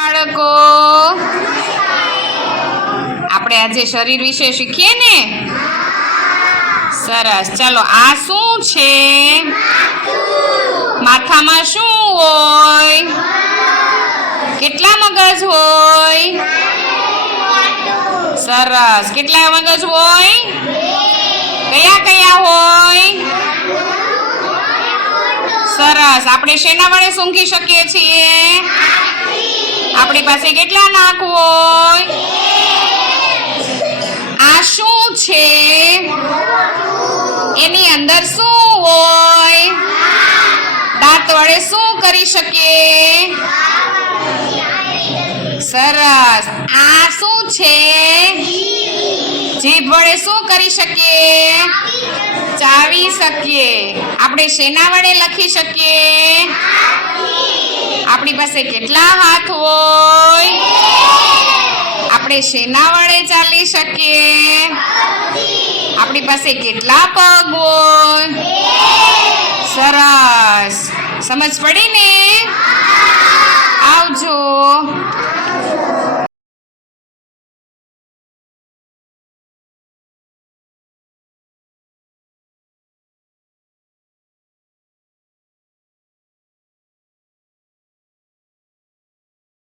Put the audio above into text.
બાળકો આપણે આજે શરીર વિશે શીખીએ ને સરસ ચાલો આ શું છે માથામાં શું હોય કેટલા મગજ હોય સરસ કેટલા મગજ હોય કયા કયા હોય સરસ આપણે શેના વડે સૂંઘી શકીએ છીએ આપણી પાસે કેટલા નાક હોય આ શું છે એની અંદર શું હોય દાંત વડે શું કરી શકીએ સરસ આ શું છે જીભ વડે શું કરી શકીએ ચાવી શકીએ આપણે શેના વડે લખી શકીએ આપણી પાસે કેટલા હાથ હોય આપણે શેના વડે ચાલી શકીએ આપણી પાસે કેટલા પગ હોય સરસ સમજ પડી ને આવજો।